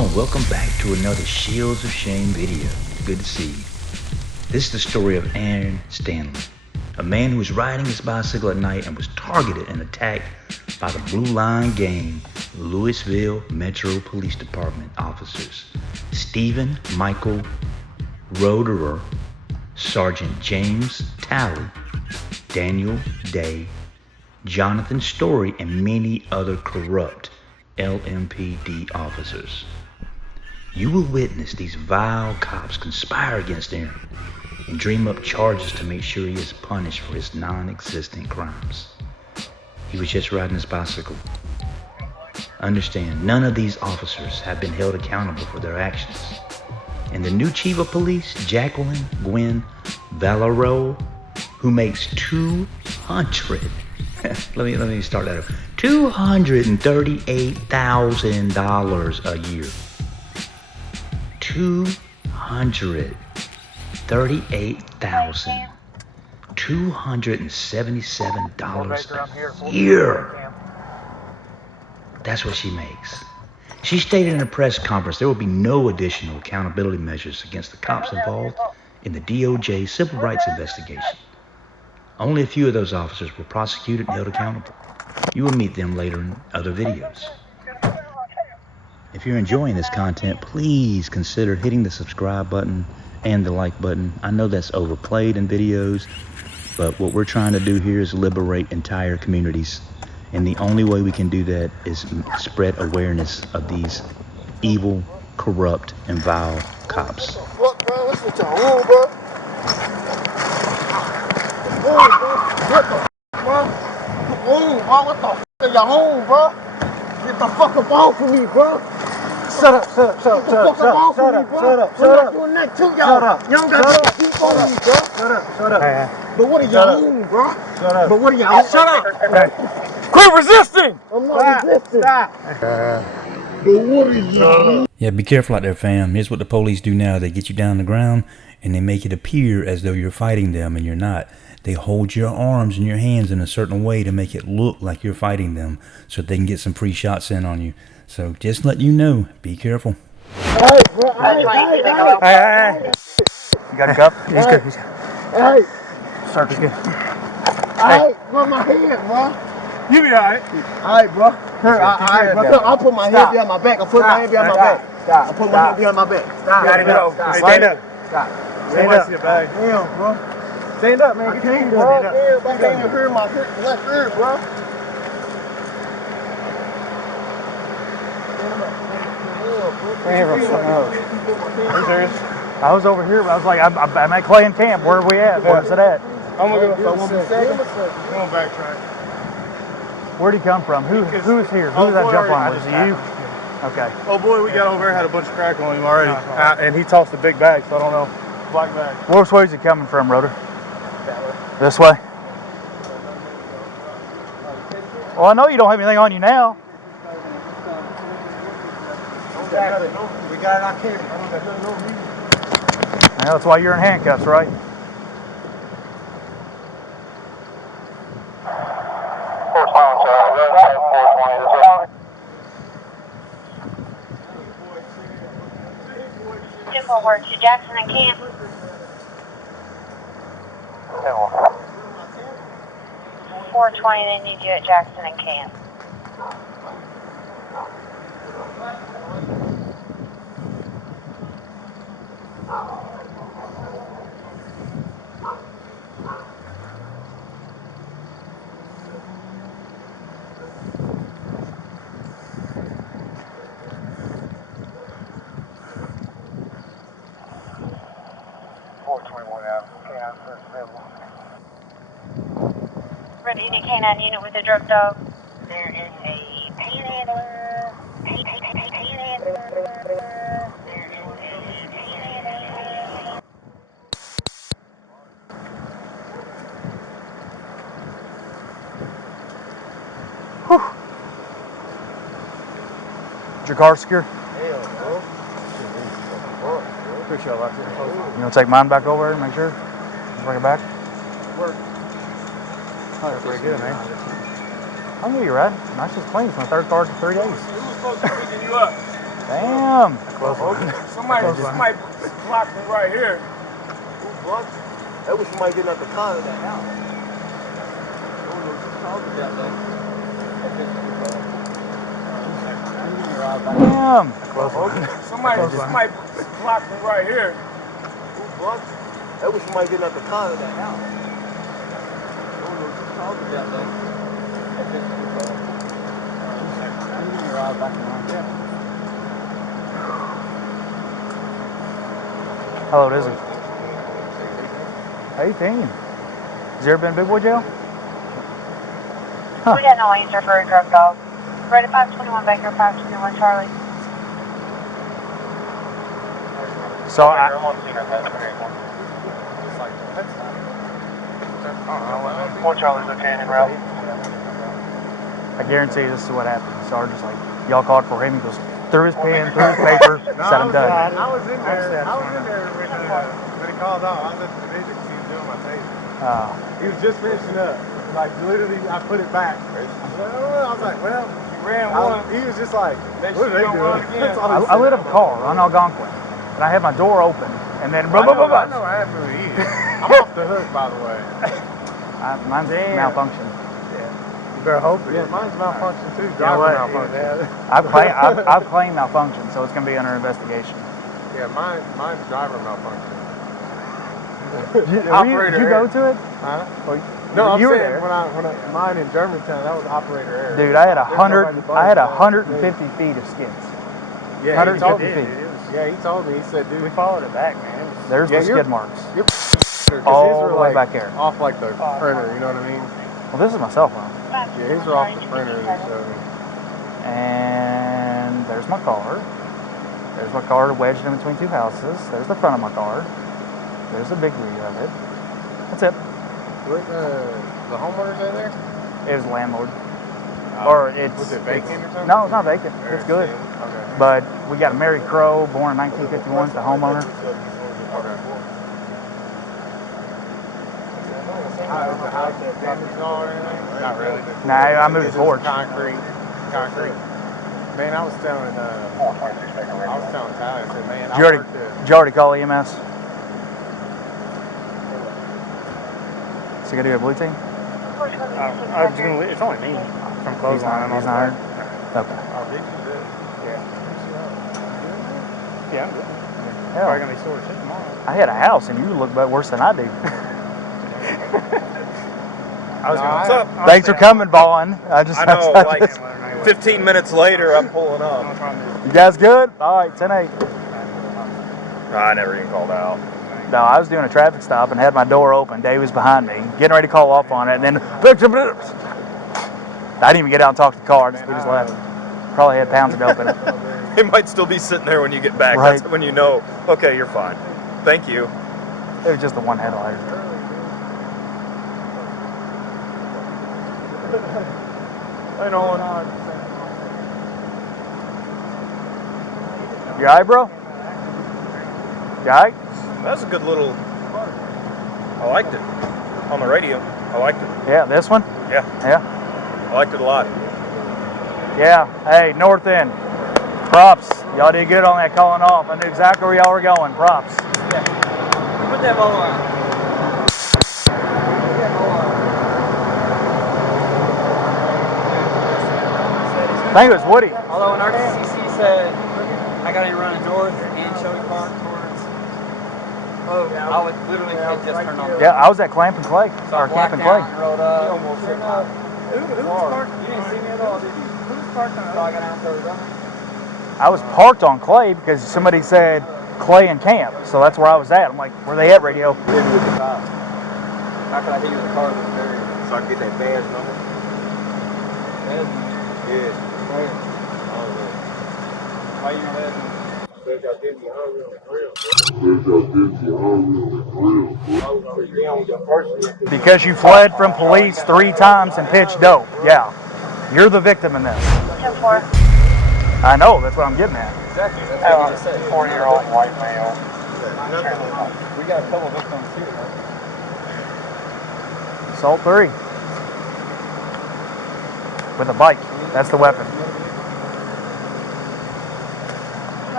Hello and welcome back to another Shields of Shame video. Good to see you. This is the story of Aaron Stanley, a man who was riding his bicycle at night and was targeted and attacked by the Blue Line Gang Louisville Metro Police Department officers Stephen Michael Roederer, Sgt James Talley, Daniel Day, Jonathan Story, and many other corrupt LMPD officers. You will witness these vile cops conspire against Aaron and dream up charges to make sure he is punished for his non-existent crimes. He was just riding his bicycle. Understand, none of these officers have been held accountable for their actions. And the new chief of police, Jacquelyn Gwinn Villaroel, who makes $200,000 let me start that up. $238,000 a year. $238,277 a year. That's what she makes. She stated in a press conference there will be no additional accountability measures against the cops involved in the DOJ civil rights investigation. Only a few of those officers were prosecuted and held accountable. You will meet them later in other videos. If you're enjoying this content, please consider hitting the subscribe button and the like button. I know that's overplayed in videos, but what we're trying to do here is liberate entire communities. And the only way we can do that is spread awareness of these evil, corrupt, and vile cops. What, bro? What's with y'all on, bro? What the f, bro? What the f are y'all on, bro? Get the fuck up off of me, bro. Shut up. Get the fuck up off of me, bro. Shut up. I'm not doing that to y'all. Shut up. Y'all got to keep on me, bro. Shut up. But what are y'all on, bro? Shut up. But what are y'all? Shut up. Quit resisting. I'm not resisting. Stop. But what are y'all? Yeah, be careful out there, fam. Here's what the police do now. They get you down on the ground and they make it appear as though you're fighting them and you're not. They hold your arms and your hands in a certain way to make it look like you're fighting them so they can get some free shots in on you. So just let you know, be careful. Hey, bro. Hey. You got a cup? He's good. Hey. Circle's good. Hey, bro, my head, bro. You be alright. Alright, bro. Alright, bro. I'll put my hand behind my back. I'll put my hand behind my back. I'll put my hand behind my back. Stop. Got it, go. Stand up. Stop. Stand up. Damn, bro. Stand up, man. I can't, bro. I can't even hear my left ear, bro. Are you serious? I was over here, but I was like, I'm at Clay and Camp. Where are we at? Where's it at? I'm gonna go. We're gonna backtrack. Where'd he come from? Who's here? Who did that jump on? Was it you? Okay. Oh boy, we got over there, had a bunch of crack on him already. And he tossed a big bag, so I don't know. Black bag. Which way is he coming from, Roeder? This way? Well, I know you don't have anything on you now. We got it on camera. I don't got nothing on me. Yeah, that's why you're in handcuffs, right? Forward to Jackson and Camp. 420, they need you at Jackson and Camp. Ready, any canine unit with a drug dog. There is a panhandler. Panhandler. There is a panhandler. Whew. Is your car secure? Hell, bro. Appreciate that. You want to take mine back over and make sure? Just bring it back? Work. Oh, that's pretty good, man. I'll give you a ride. Nice and clean. It's my third car in 3 days. Who was supposed to be picking you up? Damn. Damn. Somebody blocked me right here. Who blocked you? That was somebody getting out the car in that house. I don't know what you're talking about, though. Damn. Somebody blocked me right here. Who blocked you? That was somebody getting out the car in that house. I don't know what you're talking about, though. How old is he? 18. Has he ever been in big boy jail? We got no answer for a drug dog. Right at 521 Baker, 521 Charlie. So Charlie's okay in route. I guarantee this is what happened. Sergeant's like, y'all called for him. He goes, threw his pen, threw his paper, said I'm done. I was in there when he called out. I was at the division because he was doing my taser. He was just finishing up. Like, literally, I put it back. I was like, well, you ran one. He was just like, what are they doing? I lit up a car on Algonquin, and I had my door open, and then blah, blah, blah, blah. I know I haven't really eaten. I'm off the hook, by the way. Mine's malfunctioned. You better hope it. Yeah, mine's malfunctioned too. Driver malfunction. I've claimed malfunction, so it's going to be under investigation. Yeah, mine's driver malfunction. Did you go to it? Huh? Or, no, you were saying there. when mine in Germantown, that was operator error. Dude, I had 150 feet of skids. Yeah, 150 feet. Yeah, he told me. He said, dude, We followed it back, man. There's the skid marks. all the way back there. Off like the printer, you know what I mean? Well, this is my cell phone. Yeah, his are off the printer. So. And there's my car. There's my car wedged in between two houses. There's the front of my car. There's the big rear of it. That's it. What, the homeowners in there? It was landlord. Or it's... Was it vacant or something? No, it's not vacant. It's good. Okay. But we got a married crow, born in 1951, it's the homeowner. Okay. Is the house damaged at all or anything? Not really. Nah, I moved the porch. Concrete. Man, I was telling Talley, I said, man, Did you already call EMS? So you gotta do a blue team? I was gonna, it's only me from clothesline. He's not. Okay. Oh, did you do? Yeah, I'm good. Hell, Probably gonna be sore as shit tomorrow. I had a house and you look about worse than I do. What's up? Thanks for coming, Vaughn. I know, like 15 minutes later, I'm pulling up. You guys good? All right, 10-8. No, I never even called out. No, I was doing a traffic stop and had my door open. Dave was behind me, getting ready to call off on it, and then I didn't even get out and talk to the car. We just left. Probably had pounds of dope in it. It might still be sitting there when you get back. Right. That's when you know, okay, you're fine. Thank you. It was just the one headlighter. I know. You all right, bro? You all right? That was a good little, I liked it. On the radio, I liked it. Yeah, this one? Yeah, Yeah. I liked it a lot. Yeah. Hey, North End. Props. Y'all did good on that calling off. I knew exactly where y'all were going. Props. Yeah. Put that ball on. I think it was Woody. Although when RTCC said I got him running north and Shelby Park towards, I would literally had just turned on. Yeah, I was at Clamp and Clay. So Or I Camp and blacked Clay. out and rolled up. Who was parked? You didn't see me at all, did you? Who was parked on? So I got out and started running. I was parked on Clay because somebody said Clay and Camp. So that's where I was at. I'm like, where they at, radio? How could I hit you with a car that's buried? So I can get that badge number? Yeah. Why you know that? Because you fled from police 3 times and pitched dope. Yeah. You're the victim in this. 10-4. I know. That's what I'm getting at. Exactly. That's what you just said. 40-year-old white male. We got a couple of victims too. Assault 3. With a bike. That's the weapon.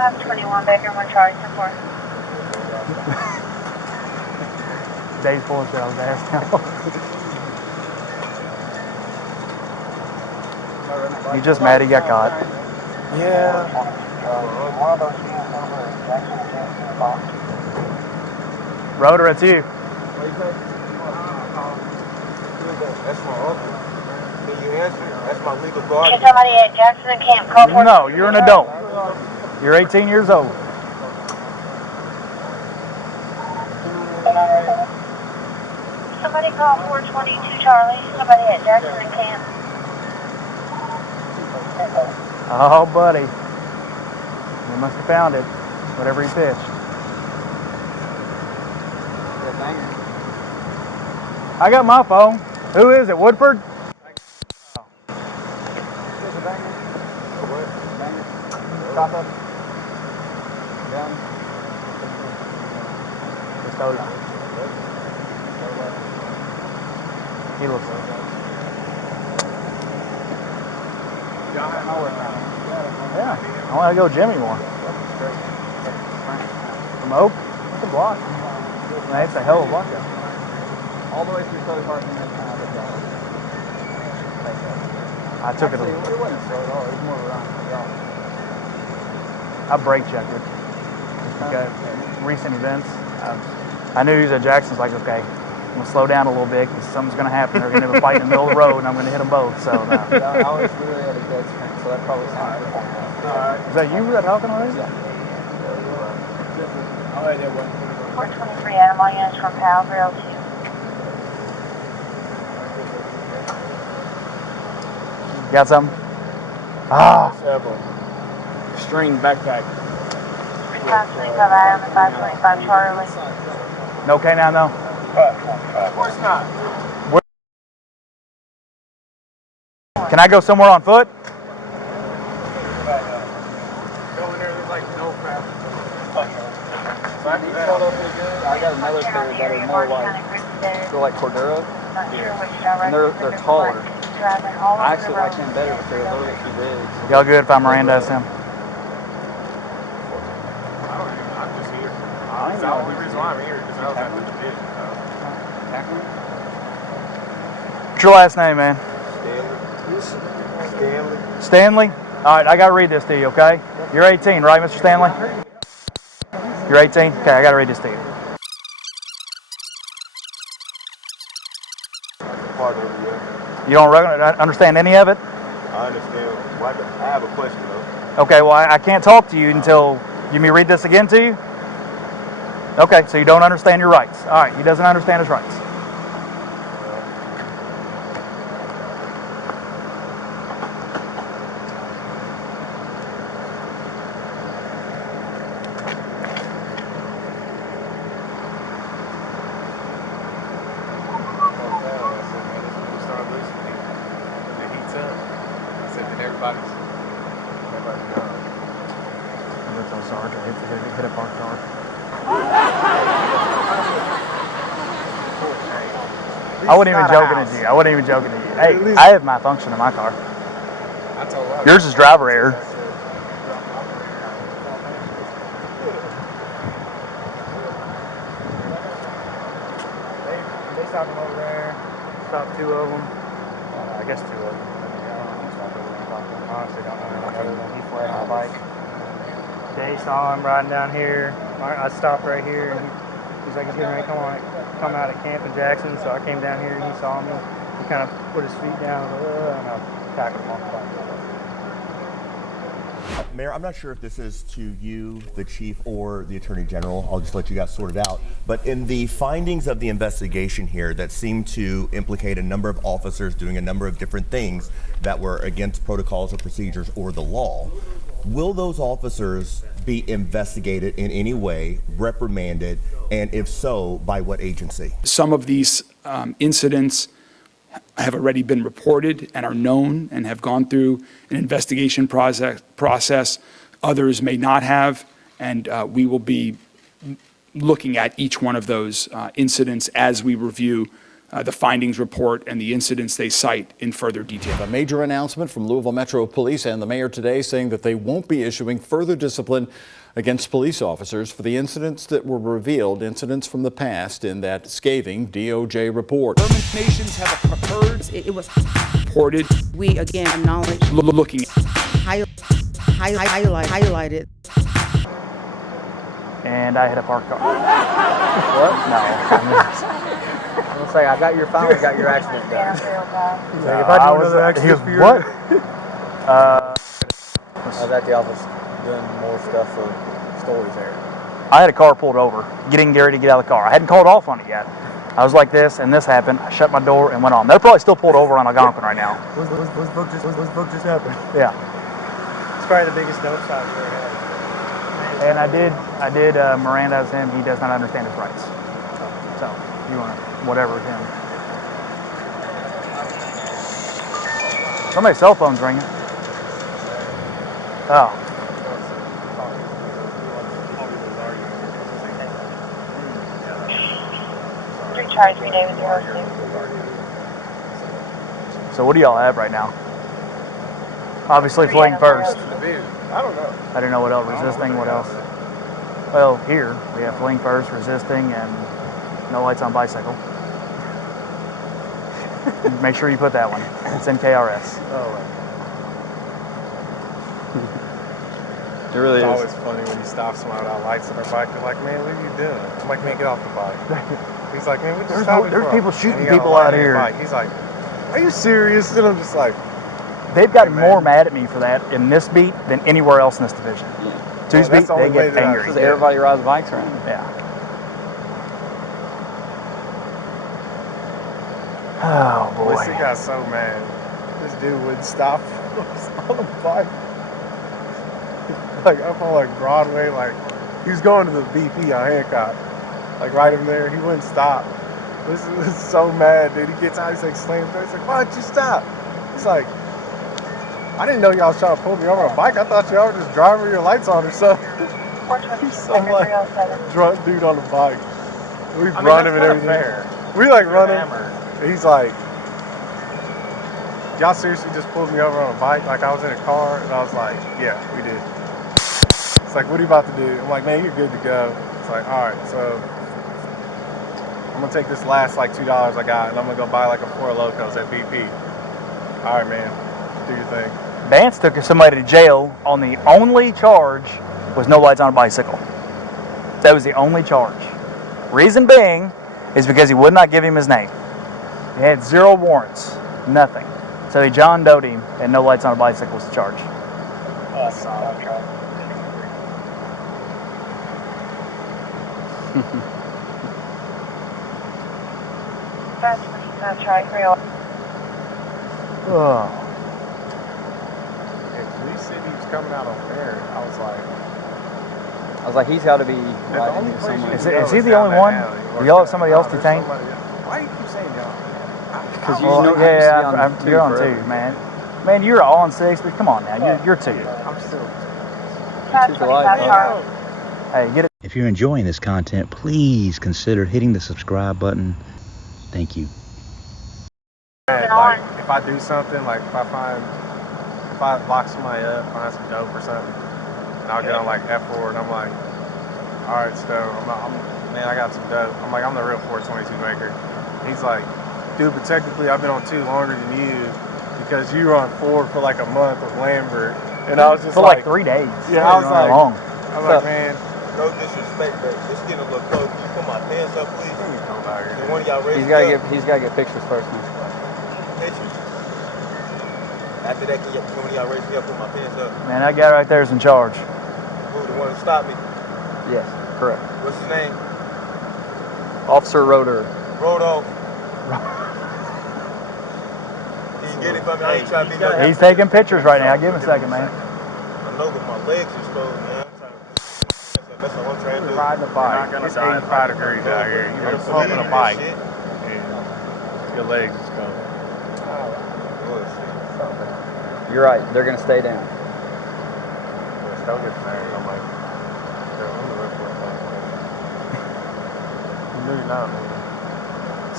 have 21 Baker, 1 Charlie, 10-4. Dave's full of shit. I was asking. You just mad he got caught? Yeah. Roederer, it's you. That's my uncle. Can you answer? That's my legal guardian. Is somebody at Jackson Camp? Call for No, you're an adult. You're 18 years old. Somebody call 422 Charlie. Somebody at Jackson Camp. Oh, buddy. You must have found it. Whatever he pitched. I got my phone. Who is it? Woodford? He looks like yeah, I want to go Jimmy more. From Oak? That's a block. That's a hell of a block, though. All the way through Southern Park and then I took Actually, it. it wasn't slow at all. It was more of a run. I brake checked it. Just because recent events. I knew he was at Jackson's like, okay, I'm going to slow down a little bit because something's going to happen. They're going to have a fight in the middle of the road and I'm going to hit them both. So, no. I was literally at a dead sprint, so that probably sounded good. Is that you that talking already? Yeah. All right, there, what? 423 animal units from Powell Grill 2. Got something? Ah. String backpack. 525 Adam and 525 Charlie. No K9 though? Of course not. Can I go somewhere on foot? Go in there, there's like no crap. I got another pair that are more like, they're like Cordura, and they're taller. I actually like them better, but they're a little bit too big. Y'all good if I Miranda him? I'm just here. The reason why I'm here is because I was at the division. What's your last name, man? Stanley. Stanley? All right, I got to read this to you, okay? You're 18, right, Mr. Stanley? You're 18? Okay, I got to read this to you. You don't understand any of it? I understand. Well, I have a question, though. Okay, well, I can't talk to you until you me read this again to you? Okay, so you don't understand your rights. All right, he doesn't understand his rights. Hit a park car. I wasn't even joking at you. I wasn't even joking at you. Hey, I have malfunction in my car. Yours is driver error. They stopped him over there. Stopped 2 of them. I guess 2 of them. I honestly don't know anything other than he fled on a bike. They saw him riding down here. I stopped right here, and he's like, he's getting ready to come out at camp in Jackson. So I came down here, and he saw me. He kind of put his feet down, and I tackled him off the bike. Mayor, I'm not sure if this is to you, the chief, or the attorney general. I'll just let you guys sort it out. But in the findings of the investigation here that seem to implicate a number of officers doing a number of different things that were against protocols or procedures or the law, will those officers be investigated in any way, reprimanded, and if so, by what agency? Some of these incidents have already been reported and are known and have gone through an investigation process. Others may not have, and we will be looking at each one of those incidents as we review the findings report and the incidents they cite in further detail. A major announcement from Louisville Metro Police and the mayor today saying that they won't be issuing further discipline against police officers for the incidents that were revealed, incidents from the past, in that scathing DOJ report. Nations have occurred. It was Reported. we again acknowledge Looking. highlighted. And I hit a parked car. What? No. I'm gonna say I got your phone, got your accident done. If I do another accident for you, what? I was at the office doing more stuff for stories there. I had a car pulled over, getting Gary to get out of the car. I hadn't called off on it yet. I was like this, and this happened. I shut my door and went on. They're probably still pulled over on Algonquin right now. What's book just happened? Yeah. It's probably the biggest dope shot I've ever had. And I did Miranda's him. He does not understand his rights. So, you want to, whatever with him. Somebody's cell phone's ringing. Oh. Charge me, David. So what do y'all have right now? Obviously fleeing first. I don't know. I didn't know what else. Resisting, what else? Well, here we have fleeing first, resisting, and no lights on bicycle. Make sure you put that one. It's in KRS. Oh, It really it's is. always funny when you stop someone without lights on their bike. They're like, man, what are you doing? I'm like, man, get off the bike. He's like, man, what you stopping There's for? people And shooting he got a people light out on his here. bike. He's like, are you serious? And I'm just like, They've gotten Hey, man. more mad at me for that in this beat than anywhere else in this division. Two's that's beat, the only they way get that I- angry. Because everybody rides bikes around. Yeah. Oh boy. Listen, got so mad. This dude wouldn't stop on the bike. Like up on like Broadway, like he was going to the BP on Hancock. Like right in there, he wouldn't stop. This is so mad, dude. He gets out, he's like slammed through. He's like, why'd you stop? He's like, I didn't know y'all was trying to pull me over on a bike. I thought y'all were just driving with your lights on or something. He's some like drunk dude on the bike. We run him and everything. We like run him. He's like, y'all seriously just pulled me over on a bike? Like I was in a car? And I was like, yeah, we did. It's like, what are you about to do? I'm like, man, you're good to go. It's like, all right, so I'm gonna take this last like $2 I got and I'm gonna go buy like a 4 Locos at BP. All right, man, do your thing. Vance took somebody to jail on the only charge was no lights on a bicycle. That was the only charge. Reason being is because he would not give him his name. He had 0 warrants, nothing. So they John Doe'd him, and no lights on a bicycle was the charge. Oh. If we said he was coming out on there, I was like, he's got to be the riding only here place somewhere. you Is can it- go is he is the down only that one? alley. Do y'all have somebody else There's detained? somebody else. Why do you keep saying y'all? Because you Well, know, yeah, you're on 2, man. Man, you're all on 6, but come on now, you're 2. I'm still. Hey, get it. If you're enjoying this content, please consider hitting the subscribe button. Thank you. Like, if I do something, like if I lock somebody up, find some dope or something, and I'll get on like F4 and I'm like, all right, so man, I got some dope. I'm like, I'm the real 422 maker. He's like, dude, but technically I've been on 2 longer than you because you were on 4 for like a month with Lambert. And I was just For like 3 days. Yeah, I was like, long. I was like, man. No disrespect, but it's getting a little close. Can you put my pants up, please? And one of y'all raise he's it got up. to get pictures first, man. Pictures. After that, can one of y'all raise me up, put my pants up? Man, that guy right there is in charge. Who, the one who stopped me? Yes, correct. What's his name? Officer Roederer. Rode off. Can you get it from me? I ain't trying to be no. He's taking pictures right now. Give him a second, man. I know, but my legs are exposed, man. I'm trying to. That's all I'm trying to do. Riding a bike. It's 85 degrees out here. You just pull up on a bike and your legs is cold. You're right. They're going to stay down. Don't get married. I'm like, I'm the real 422. No, you're not, man.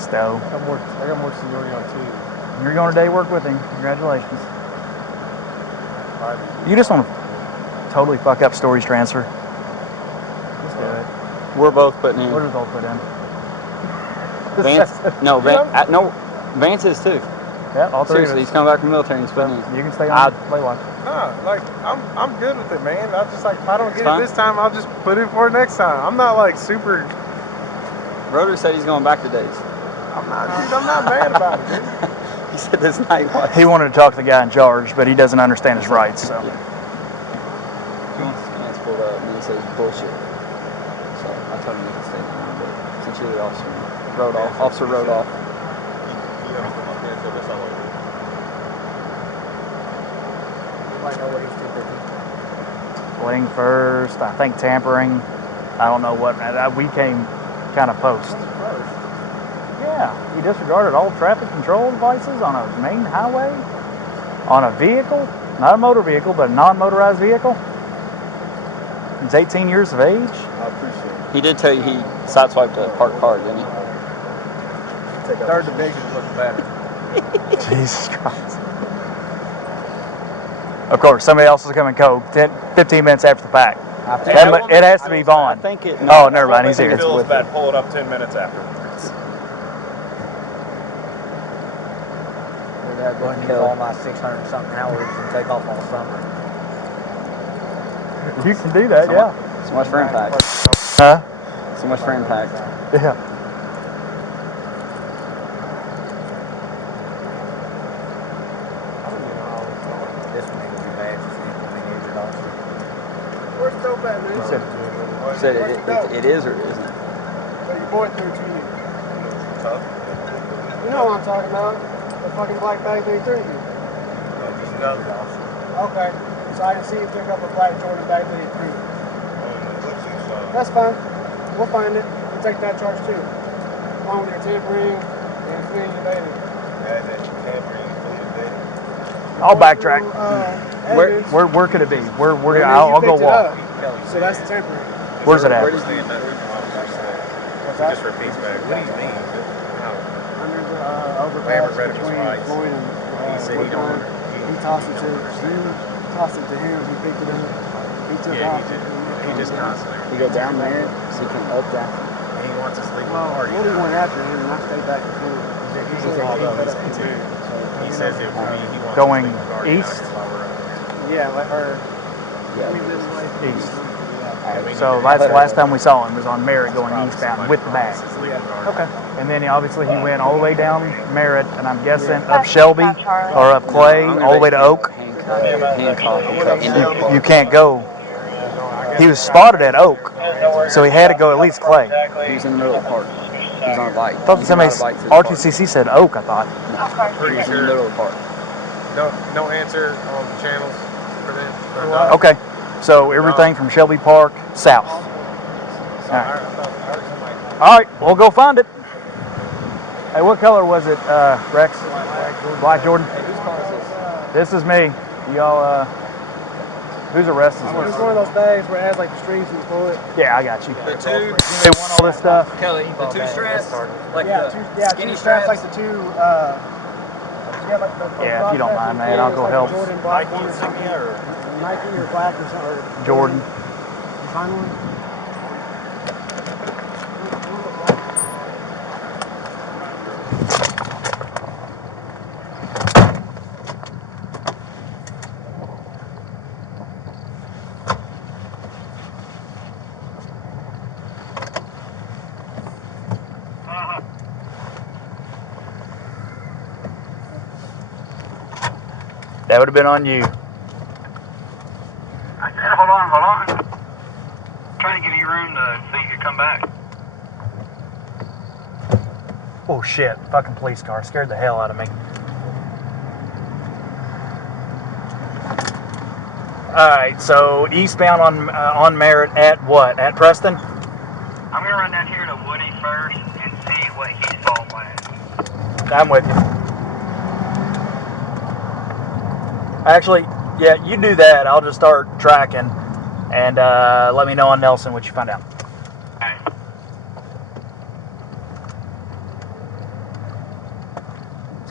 Stowe. I got more seniority on two. You're going to day work with him. Congratulations. You just want to totally fuck up Story's transfer. Let's do it. We're both putting in. What are both put in? Vance is too. Yeah, all three. Seriously, he's coming back from the military and he's putting in. You can stay on play watch. Nah, like I'm good with it, man. I just like if I don't get it this time, I'll just put it for next time. I'm not like super. Roederer said he's going back to days. I'm not mad about it, dude. He said this night watch. He wanted to talk to the guy in charge, but he doesn't understand his rights. So. Yeah. He wants his hands pulled up, and he says bullshit. So I told him he could stay down, but since you're the officer, Offcer Roederer. You have to put my pants up. That's all I do. Might know what he's doing. Fling first, I think tampering. I don't know what. We came kind of post. Yeah, he disregarded all traffic control devices on a main highway, on a vehicle, not a motor vehicle, but a non-motorized vehicle. He's 18 years of age. I appreciate it. He did tell you he sideswiped a parked car, didn't he? Third division is looking better. Jesus Christ. Of course, somebody else is coming code 15 minutes after the fact. It has to be Vaughn. I think it. Oh, never mind. He's here. It feels bad. Pull it up 10 minutes after. Go ahead and use all my 600 something hours and take off all summer. You can do that, yeah. So much for impact. Huh? So much for impact. Yeah. This one ain't gonna be bad. Just implement injured officer. Where's dope at, man? You said it is or it isn't. So your boy threw to you. You know what I'm talking about? The fucking black bag they threw you. Okay. So I didn't see you pick up a black Jordan bag that he threw. That's fine. We'll find it. We'll take that charge too. Along with your tampering and fleeing evading. I'll backtrack. Where could it be? I'll go walk. So that's the tampering. Where's it at? What's that? Just repeats back. What do you mean? Under the overpass between Floyd and He said he don't. He tossed it to him. He picked it up. He took off. He just constantly. He go down there, so he can up that. He wants us leaving the Well, party. Woody went after him, and I stayed back and forth. He says it would be. He wants Going us leaving the party east? Yeah, let her. East. So that's the last time we saw him was on Merritt going eastbound with the bag. Okay. And then obviously he went all the way down Merritt, and I'm guessing up Shelby or up Clay, all the way to Oak. You can't go. He was spotted at Oak, so he had to go at least Clay. He was in the middle of the park. He was on a bike. I thought somebody's RTCC said Oak, I thought. He was in the middle of the park. No answer on the channels for them. Okay. So everything from Shelby Park south. All right, we'll go find it. Hey, what color was it, Rex? Black Jordan. This is me. Y'all, who's arrested? It's one of those bags where it has like the strings and you pull it. Yeah, I got you. The two. They want all this stuff. Kelly, the two straps, like Yeah, the skinny two straps, straps. like the two. Yeah, if you don't mind, man, I'll go help. Jordan black one or something. Nike or black or something. Or Jordan. You find one? That would have been on you. Hold on. Trying to give you room so you could come back. Oh shit, fucking police car. Scared the hell out of me. Alright, so eastbound on Merritt at what? At Preston? I'm going to run down here to Woody first and see what he saw last. I'm with you. Actually, yeah, you do that. I'll just start tracking and let me know on Nelson what you find out.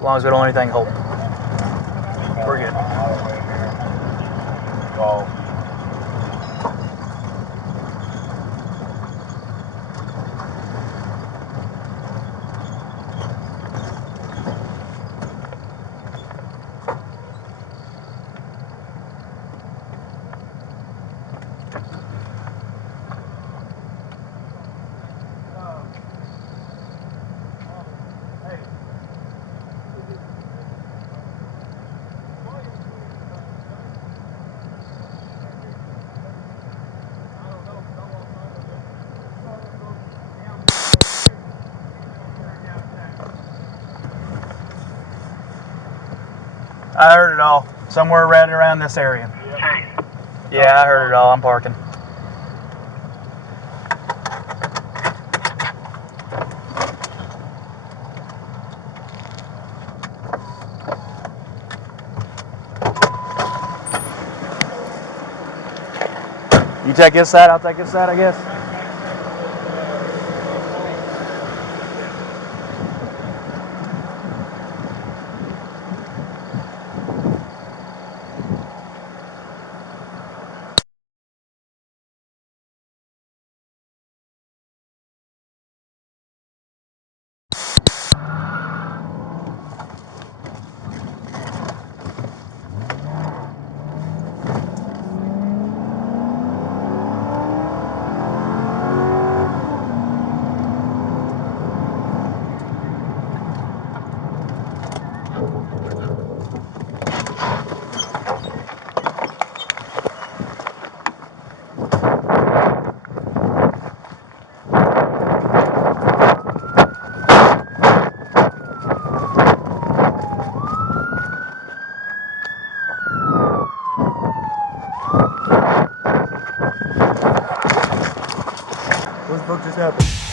long as we don't do anything holding. We're good. I heard it all. Somewhere right around this area. Yeah, I heard it all. I'm parking. You take this side, I'll take this side, I guess. What the fuck just happened?